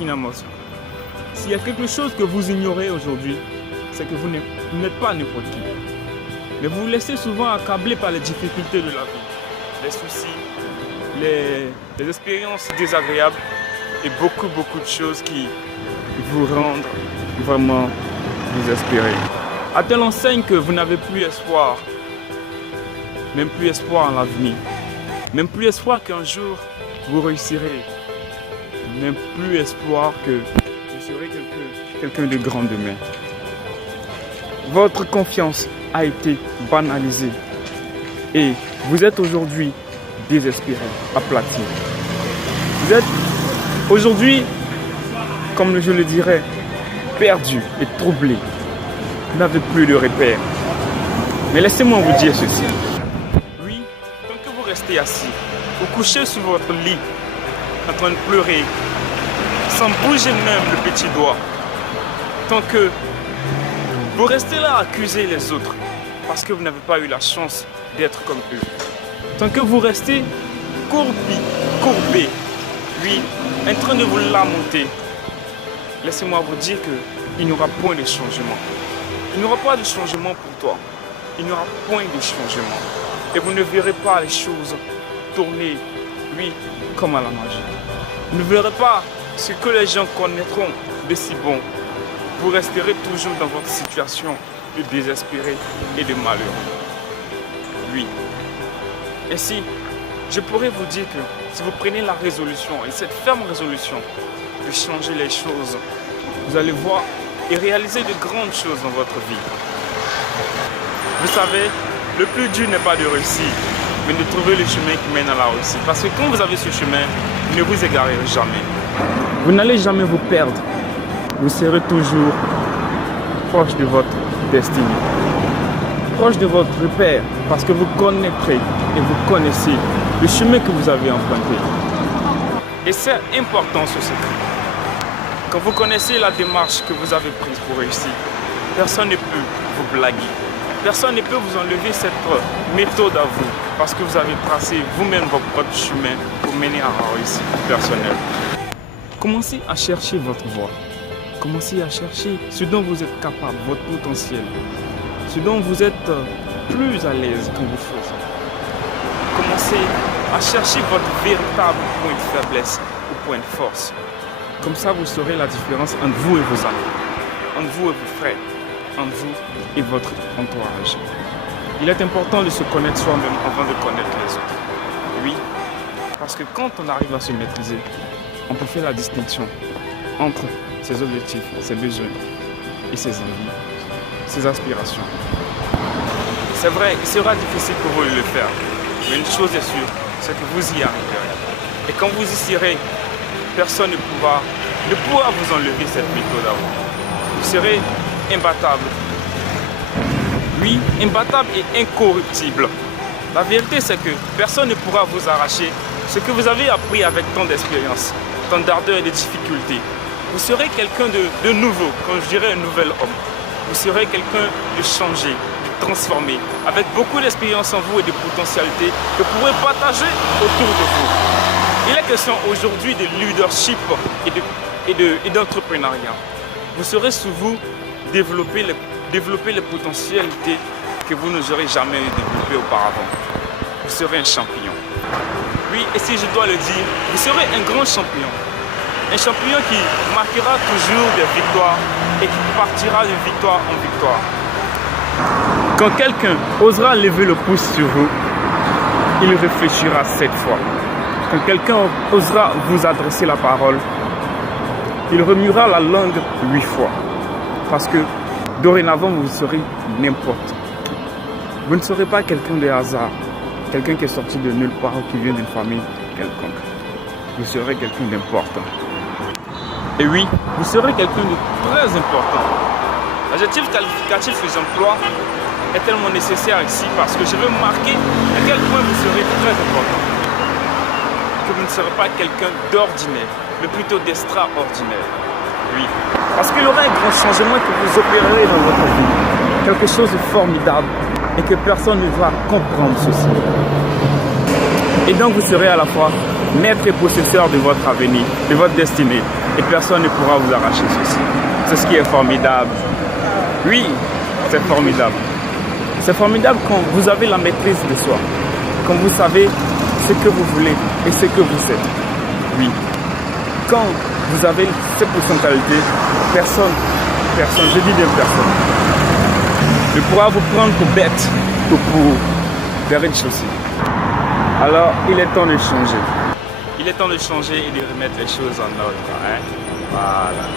Amos. S'il y a quelque chose que vous ignorez aujourd'hui, c'est que vous n'êtes pas n'importe qui. Mais vous vous laissez souvent accabler par les difficultés de la vie, les soucis, les expériences désagréables et beaucoup de choses qui vous rendent vraiment désespérés. À telle enseigne que vous n'avez plus espoir, même plus espoir en l'avenir, même plus espoir qu'un jour vous réussirez, même plus espoir que vous serez quelqu'un de grand demain. Votre confiance a été banalisée et vous êtes aujourd'hui désespéré, aplati. Vous êtes aujourd'hui, comme je le dirais, perdu et troublé. Vous n'avez plus de repères. Mais laissez-moi vous dire ceci. Oui, tant que vous restez assis, ou couché sur votre lit, en train de pleurer, sans bouger même le petit doigt, tant que vous restez là à accuser les autres, parce que vous n'avez pas eu la chance d'être comme eux, tant que vous restez courbé, oui, en train de vous lamenter, laissez-moi vous dire qu'il n'y aura point de changement. Il n'y aura pas de changement pour toi. Il n'y aura point de changement. Et vous ne verrez pas les choses tourner, oui, comme à la magie. Vous ne verrez pas ce que les gens connaîtront de si bon. Vous resterez toujours dans votre situation de désespéré et de malheureux. Oui. Et si je pourrais vous dire que si vous prenez la résolution, et cette ferme résolution de changer les choses, vous allez voir et réaliser de grandes choses dans votre vie. Vous savez, le plus dur n'est pas de réussir, mais de trouver le chemin qui mène à la réussite. Parce que quand vous avez ce chemin, vous ne vous égarez jamais. Vous n'allez jamais vous perdre. Vous serez toujours proche de votre destinée, proche de votre repère, parce que vous connaîtrez et vous connaissez le chemin que vous avez emprunté. Et c'est important ce secret. Quand vous connaissez la démarche que vous avez prise pour réussir, personne ne peut vous blaguer. Personne ne peut vous enlever cette méthode à vous, parce que vous avez tracé vous-même votre propre chemin pour mener à la réussite personnelle. Commencez à chercher votre voie. Commencez à chercher ce dont vous êtes capable, votre potentiel, ce dont vous êtes plus à l'aise quand vous faites. Commencez à chercher votre véritable point de faiblesse ou point de force. Comme ça, vous saurez la différence entre vous et vos amis, entre vous et vos frères, entre vous et votre entourage. Il est important de se connaître soi-même avant de connaître les autres. Oui, parce que quand on arrive à se maîtriser, on peut faire la distinction entre ses objectifs, ses besoins et ses envies, ses aspirations. C'est vrai, il sera difficile pour vous de le faire, mais une chose est sûre, c'est que vous y arriverez. Et quand vous y serez, personne ne pourra vous enlever cette méthode à vous. Vous serez imbattable. Oui, imbattable et incorruptible. La vérité, c'est que personne ne pourra vous arracher ce que vous avez appris avec tant d'expérience, tant d'ardeur et de difficultés. Vous serez quelqu'un de nouveau, quand je dirais un nouvel homme. Vous serez quelqu'un de changé, de transformé, avec beaucoup d'expérience en vous et de potentialités que vous pourrez partager autour de vous. Il est question aujourd'hui de leadership et d'entrepreneuriat. Vous saurez sous vous développer les potentialités que vous n'aurez jamais développées auparavant. Vous serez un champion. Oui, et si je dois le dire, vous serez un grand champion. Un champion qui marquera toujours des victoires et qui partira de victoire en victoire. Quand quelqu'un osera lever le pouce sur vous, il réfléchira 7 fois. Quand quelqu'un osera vous adresser la parole, il remuera la langue 8 fois. Parce que dorénavant, vous serez n'importe qui. Vous ne serez pas quelqu'un de hasard, quelqu'un qui est sorti de nulle part ou qui vient d'une famille quelconque. Vous serez quelqu'un d'important. Et oui, vous serez quelqu'un de très important. L'adjectif qualificatif que j'emploie est tellement nécessaire ici parce que je veux marquer à quel point vous serez très important. Que vous ne serez pas quelqu'un d'ordinaire, mais plutôt d'extraordinaire. Oui, parce qu'il y aura un grand changement que vous opérerez dans votre vie. Quelque chose de formidable et que personne ne va comprendre ceci. Et donc vous serez à la fois maître et possesseur de votre avenir, de votre destinée. et personne ne pourra vous arracher ceci. C'est ce qui est formidable. Oui, c'est formidable. C'est formidable quand vous avez la maîtrise de soi, quand vous savez ce que vous voulez et ce que vous êtes. Oui, quand vous avez cette personnalité, personne, je dis bien personne, ne pourra vous prendre pour bête ou pour des riches aussi. Alors, il est temps de changer. Il est temps de changer et de remettre les choses en ordre. Hein? Voilà.